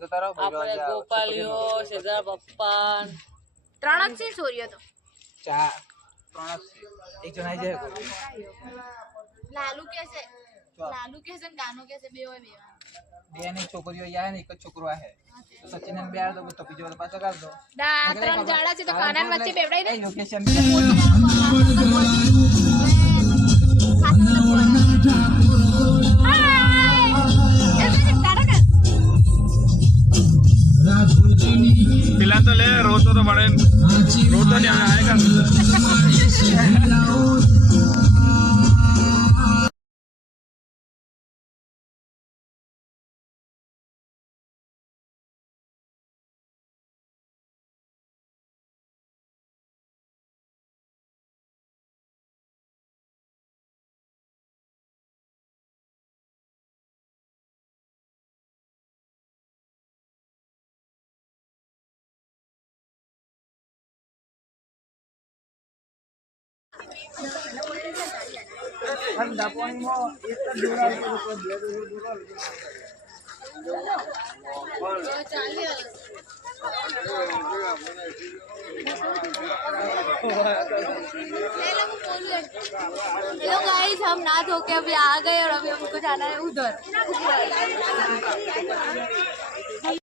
આપણે ગોપાલીઓ સેજા પપ્પા 3 જ છે સોરીઓ તો 4 3 એક જણા જાય લાલુ કે છે ને ગાનો કે છે બે હોય બે ની છોકરીઓ આયા ને એક જ છોકરો આહે તો સચિન ને બેહાર દો તો બીજો પાછો કાઢ દો 3 જાડા છે તો કાનાન વચ્ચે બેવડાઈ દે લોકેશન पिला तो ले रोतो तो बड़े रोतो नहीं आएगा ठंडा पानी में एक तो जोड़ा के ऊपर दे दो हेलो गाइस हम ना धो के अभी आ गए और अभी हमको जाना है उधर